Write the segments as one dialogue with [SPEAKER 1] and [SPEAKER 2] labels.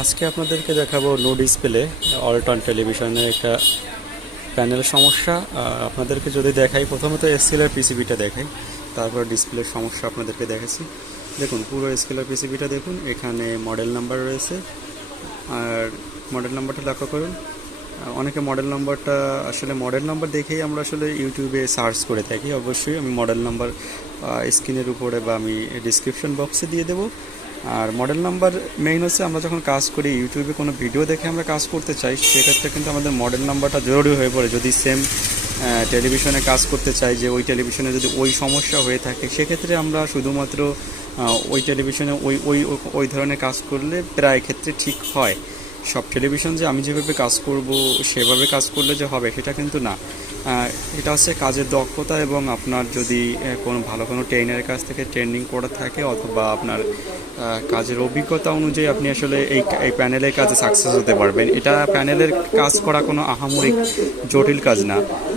[SPEAKER 1] আজকে আপনাদেরকে দেখাবো নো ডিসপ্লে অল্টন টেলিভিশনের একটা প্যানেল সমস্যা। আপনাদেরকে যদি দেখাই, প্রথমত এসকেলার পিসিবিটা দেখাই, তারপর ডিসপ্লের সমস্যা আপনাদেরকে দেখাচ্ছি। দেখুন, পুরো স্কেলার পিসিবিটা দেখুন, এখানে মডেল নাম্বার রয়েছে। আর মডেল নাম্বারটা লক্ষ্য করুন অনেকে মডেল নাম্বারটা আসলে মডেল নাম্বার দেখেই আমরা আসলে ইউটিউবে সার্চ করে থাকি। অবশ্যই আমি মডেল নাম্বার স্ক্রিনের উপরে বা আমি ডিসক্রিপশন বক্সে দিয়ে দেবো। আর মডেল নাম্বার মেইন হচ্ছে আমরা যখন কাজ করি ইউটিউবে কোনো ভিডিও দেখে আমরা কাজ করতে চাই, সেক্ষেত্রে কিন্তু আমাদের মডেল নাম্বারটা জরুরি হয়ে পড়ে। যদি সেম টেলিভিশনে কাজ করতে চাই যে ওই টেলিভিশনে যদি ওই সমস্যা হয়ে থাকে, সেক্ষেত্রে আমরা শুধুমাত্র ওই টেলিভিশনে ওই ওই ওই ধরনের কাজ করলে প্রায় ক্ষেত্রে ঠিক হয়। সব টেলিভিশন যে আমি যেভাবে কাজ করব, সেভাবে কাজ করলে যে হবে, সেটা কিন্তু না। এটা হচ্ছে কাজের দক্ষতা এবং আপনার যদি কোনো ভালো কোনো ট্রেনারের কাছ থেকে ট্রেনিং করা থাকে অথবা আপনার কাজের অভিজ্ঞতা অনুযায়ী আপনি আসলে এই এই প্যানেলের কাজে সাকসেস হতে পারবেন। এটা প্যানেলের কাজ করা কোনো আহামরিক জটিল কাজ না।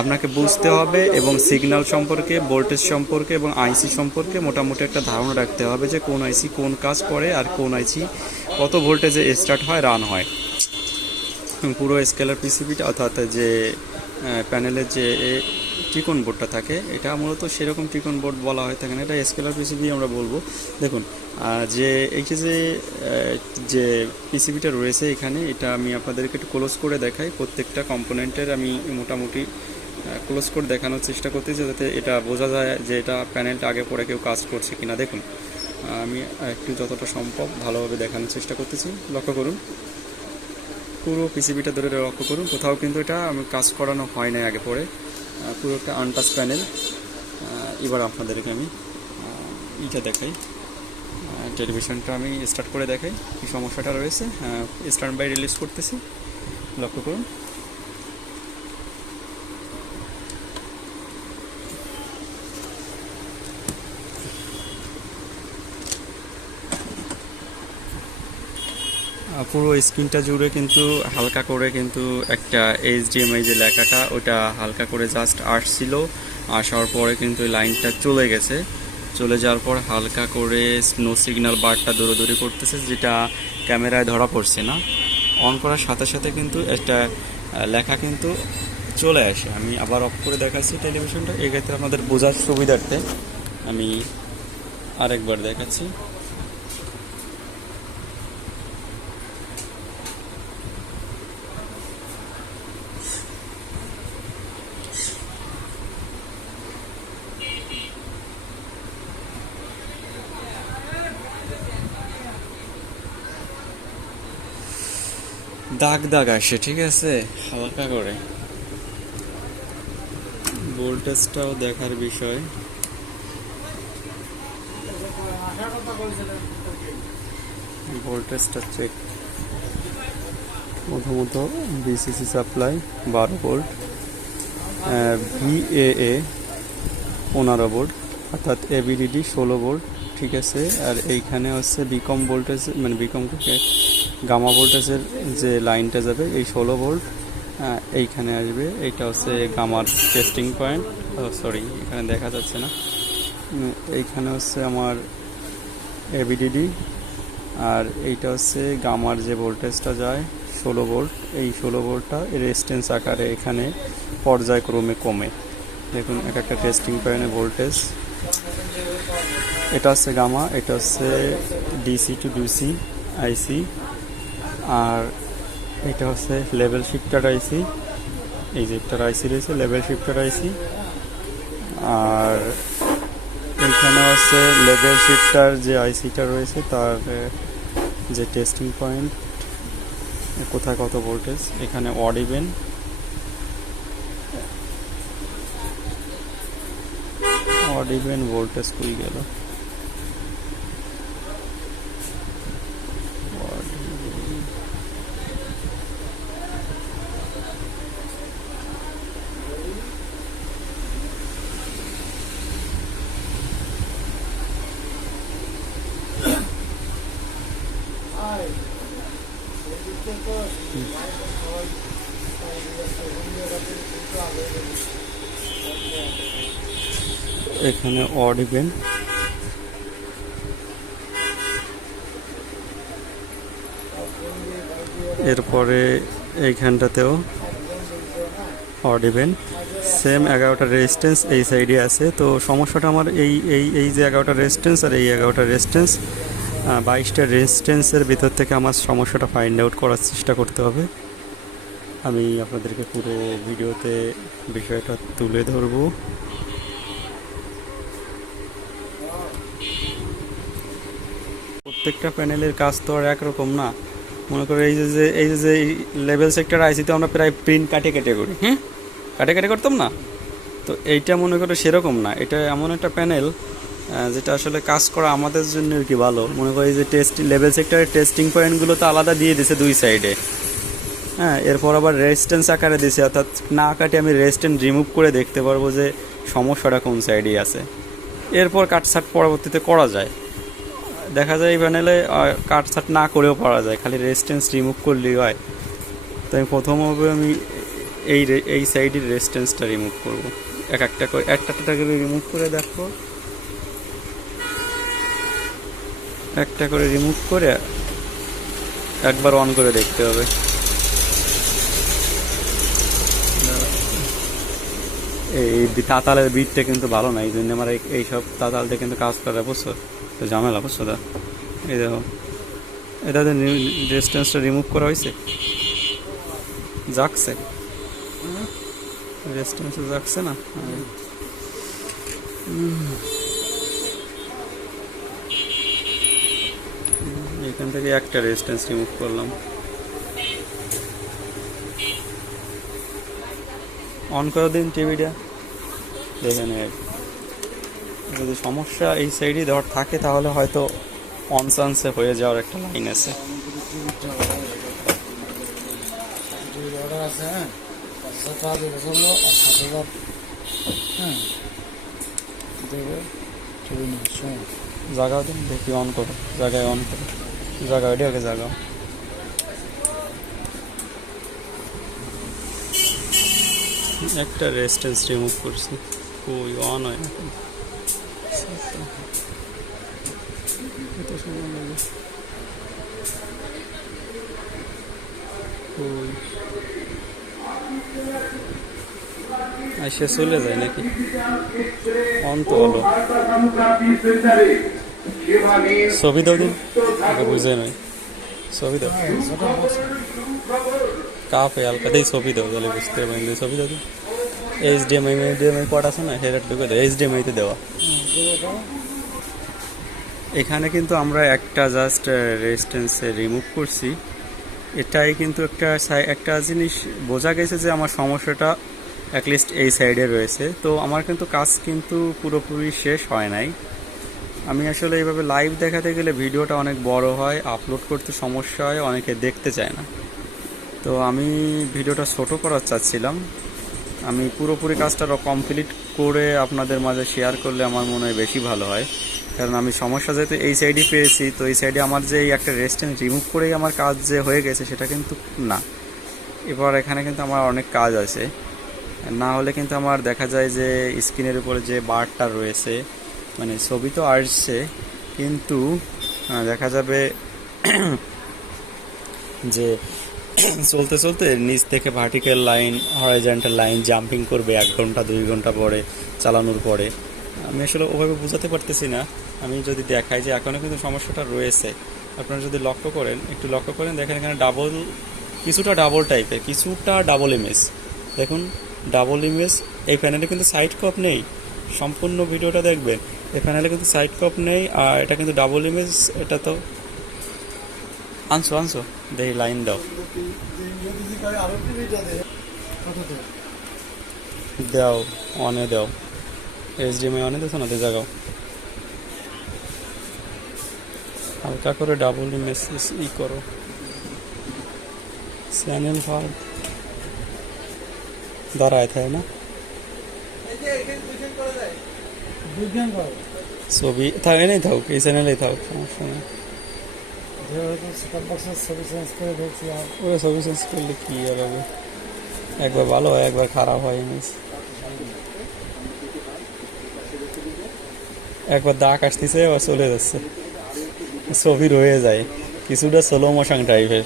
[SPEAKER 1] আপনাকে বুঝতে হবে এবং সিগন্যাল সম্পর্কে ভোল্টেজ সম্পর্কে এবং আইসি সম্পর্কে মোটামুটি একটা ধারণা রাখতে হবে যে কোন আইসি কোন কাজ করে আর কোন আইসি কত ভোল্টেজে স্টার্ট হয় রান হয়। পুরো স্কেলার পিসিবিটা অর্থাৎ যে প্যানেলের যে ত্রিকোণ বোর্ডটা থাকে, এটা মূলত সেরকম ত্রিকোণ বোর্ড বলা হয় থাকে না। এটা স্কেলার পিসিবি আমরা বলব। দেখুন যে, এই যে যে পিসিবিটা রয়েছে এখানে, এটা আমি আপনাদেরকে একটু ক্লোজ করে দেখাই। প্রত্যেকটা কম্পোনেন্টের আমি মোটামুটি ক্লোজ করে দেখানোর চেষ্টা করতেছি যাতে এটা বোঝা যায় যে, এটা প্যানেলটা আগে পরে কেউ কাজ করছে কিনা। দেখুন আমি একটু যতটা সম্ভব ভালোভাবে দেখানোর চেষ্টা করতেছি। লক্ষ্য করুন। পুরো পিসিবিটা ধরে লক্ষ্য করুন। কোথাও কিন্তু এটা আমি কাজ করানো হয় নাই আগে পরে। পুরো একটা আনটাচ প্যানেল এবার আপনাদেরকে আমি ইটা দেখাই। টেলিভিশনটা আমি স্টার্ট করে দেখাই। কী সমস্যাটা রয়েছে? স্টার্ট বাই রিলিজ করতেছি। লক্ষ্য করুন। পুরো স্ক্রিনটা জুড়ে কিন্তু হালকা করে কিন্তু একটা এইচডিএমআই যে লেখাটা, ওটা হালকা করে জাস্ট আসছিল। আসার পরে কিন্তু লাইনটা চলে গেছে। চলে যাওয়ার পর হালকা করে স্নো সিগন্যাল বারটা দৌড়াদৌড়ি করতেছে, যেটা ক্যামেরায় ধরা পড়ছে না। অন করার সাথে সাথে কিন্তু একটা লেখা কিন্তু চলে আসে। আমি আবার অফ করে দেখাচ্ছি টেলিভিশনটা এক্ষেত্রে আমাদের বোঝার সুবিধার্থে আমি আরেকবার দেখাচ্ছি। দাগ দাগ আসে, ঠিক আছে? হালকা করে। ভোল্টেজটাও দেখার বিষয়। ভোল্টেজটা চেক প্রথমত বিসিসি সাপ্লাই বারো ভোল্ট ভিএএ পনেরো ভোল্ট অর্থাৎ এবিডিডি ষোলো ভোল্ট ঠিক আছে, আর এইখানে হচ্ছে বিকম ভোল্টেজ মানে বিকম থেকে গামা ভোল্টেজের যে লাইনটা যাবে, এই ষোলো ভোল্ট এইখানে আসবে। এইটা হচ্ছে গামার টেস্টিং পয়েন্ট সরি এখানে দেখা যাচ্ছে না। এইখানে হচ্ছে আমার এবিডিডি আর এইটা হচ্ছে গামার যে ভোল্টেজটা যায়, ষোলো ভোল্ট এই ষোলো ভোল্টটা রেজিস্ট্যান্স আকারে এখানে পর্যায়ক্রমে কমে। দেখুন, এক একটা টেস্টিং পয়েন্টে ভোল্টেজ এটা হচ্ছে গামা, এটা হচ্ছে ডিসি টু ডিসি আইসি আর এটা হচ্ছে লেভেল শিফটার আইসি এই যে একটা আইসি রয়েছে লেভেল শিফটার আইসি আর এখানে হচ্ছে লেভেল শিফটার যে আইসিটা রয়েছে, তার যে টেস্টিং পয়েন্ট কোথায় কত ভোল্টেজ এখানে word even odd even voltage কই গেল। এখানে অড ইভেন এরপরে এইখানটাতেও অডিবেন সেম এগারোটা রেজিস্ট্যান্স এই সাইডে আছে। তো সমস্যাটা আমার এই এই এই যে এগারোটা রেজিস্ট্যান্স আর এই এগারোটা রেজিস্ট্যান্স বাইশটা রেজিস্ট্যান্সের ভিতর থেকে আমার সমস্যাটা ফাইন্ড আউট করার চেষ্টা করতে হবে। আমি আপনাদেরকে পুরো ভিডিওতে বিষয়টা তুলে ধরবো। প্রত্যেকটা প্যানেলের কাজ তো আর একরকম না। মনে করো এই যে এই যে লেভেল সেক্টর আইসি তো আমরা প্রায় প্রিন্ট কাটে কেটে করি হ্যাঁ? কাটে কাটে করতাম না? তো এইটা মনে করো সেরকম না। এটা এমন একটা প্যানেল যেটা আসলে কাজ করা আমাদের জন্য আর কি ভালো? মনে করি যে টেস্ট লেভেল সেক্টরের টেস্টিং পয়েন্টগুলো তো আলাদা দিয়ে দিছে দুই সাইডে হ্যাঁ এরপর আবার রেজিস্ট্যান্স আকারে দিছে, অর্থাৎ না কাটে আমি রেজিস্ট্যান্স রিমুভ করে দেখতে পারব যে সমস্যাটা কোন সাইডেই আছে। এরপর কাটসাট পরবর্তীতে করা যায়। দেখা যায় এই প্যানেলে কাটসাট না করেও পারা যায়, খালি রেজিস্ট্যান্স রিমুভ করলেই হয়। তো আমি প্রথমভাবে আমি এই এই সাইডের রেজিস্ট্যান্সটা রিমুভ করব। এক একটা করে একটা করে রিমুভ করে দেখো একটা করে রিমুভ করে একবার অন করে দেখতে হবে। এই তাতালের বিটটা কিন্তু ভালো না এই জন্য আমার এই- এইসব তাতালটা কিন্তু কাজ করে বুঝছ? তো ঝামেলা বুঝছ দা এই দেখো এটাতে ডিস্টেন্সটা রিমুভ করা হয়েছে? যাকছে। ডিস্টেন্সে যাকছে না হ্যাঁ। উম। এখান থেকে একটা রেজিস্ট্যান্স রিমুভ করলাম। অন করে দিন টিভিটা দেখে যদি সমস্যা এই সাইডে ধর থাকে, তাহলে হয়তো অন চান্সে হয়ে যাওয়ার একটা লাইন আছে। জাগাও দিন দেখি অন করো, জায়গায় অন করো। জাগাও এটি আগে জাগাও। একটা রেজিস্ট্যান্স রিমুভ করছি। ওই অন হয় না কেন? এত সময় চলে যায় নাকি? অন তো হলো ছবি দাও দিন বুঝে নয় ছবি দাও কাপে হালকাতেই ছবি দাও তাহলে বুঝতে যে ছবি দাও দিন H D M I H D M I port আছে না? সেটা ঢুকে দাও এইচ ডি এম আইতে দেওয়া। এখানে কিন্তু আমরা একটা জাস্ট রেজিস্ট্যান্স রিমুভ করছি। এটাই কিন্তু একটা একটা জিনিস বোঝা গেছে যে আমার সমস্যাটা অ্যাটলিস্ট এই সাইডে রয়েছে। তো আমার কিন্তু কাজ কিন্তু পুরোপুরি শেষ হয় নাই। আমি আসলে এইভাবে লাইভ দেখাতে গেলে ভিডিওটা অনেক বড় হয় আপলোড করতে সমস্যা হয়, অনেকে দেখতে চায় না। তো আমি ভিডিওটা ছোট করার চাচ্ছিলাম। আমি পুরোপুরি কাজটা কমপ্লিট করে আপনাদের মাঝে শেয়ার করলে আমার মনে হয় বেশি ভালো হয়। কারণ আমি সমস্যা যেহেতু এই সাইডে পেয়েছি, তো এই সাইডে আমার যে এই একটা রেস্টেন্স রিমুভ করেই আমার কাজ যে হয়ে গেছে সেটা কিন্তু না। এবার এখানে কিন্তু আমার অনেক কাজ আছে। না হলে কিন্তু আমার দেখা যায় যে স্ক্রিনের উপরে যে বারটা রয়েছে মানে ছবি তো আসছে, কিন্তু দেখা যাবে যে চলতে চলতে নিচ থেকে vertical line horizontal line jumping করবে এক ঘণ্টা, দুই ঘণ্টা পরে চালানোর পরে। আমি আসলে ওভাবে বোঝাতে পারতেছি না। আমি যদি দেখাই যে এখনও কিন্তু সমস্যাটা রয়েছে। আপনারা যদি লক্ষ্য করেন, একটু লক্ষ্য করেন, দেখেন এখানে ডাবল কিছুটা ডাবল টাইপের কিছুটা ডাবল ইমেজ দেখুন ডাবল ইমেজ এই প্যানেলে কিন্তু সাইড কপ নেই। সম্পূর্ণ ভিডিওটা দেখবেন। এই প্যানেলে কিন্তু সাইড কপ নেই, আর এটা কিন্তু ডাবল ইমেজ এটা তো আনছো আনছো। দেখি লাইন দাও। দাও অনে দাও। এইচডিএমআই অনে দিছো না? জায়গাও হালকা করে ডাবল মেসেজ ই করো। চ্যানেল ভার দাঁড়ায় থাকে না? ছবি থাকে নেই থাক এই চ্যানেলেই থাক সমস্যা নেই।
[SPEAKER 2] যেহেতু সেট বক্সের ছবি চেঞ্জ
[SPEAKER 1] ওরা ছবি করলে কি আর হবে? একবার ভালো হয় একবার খারাপ হয় ইমেজ একবার দাগ আসতেছে আবার চলে যাচ্ছে। ছবি রয়ে যায়। কিছুটা স্লো মোশন টাইপের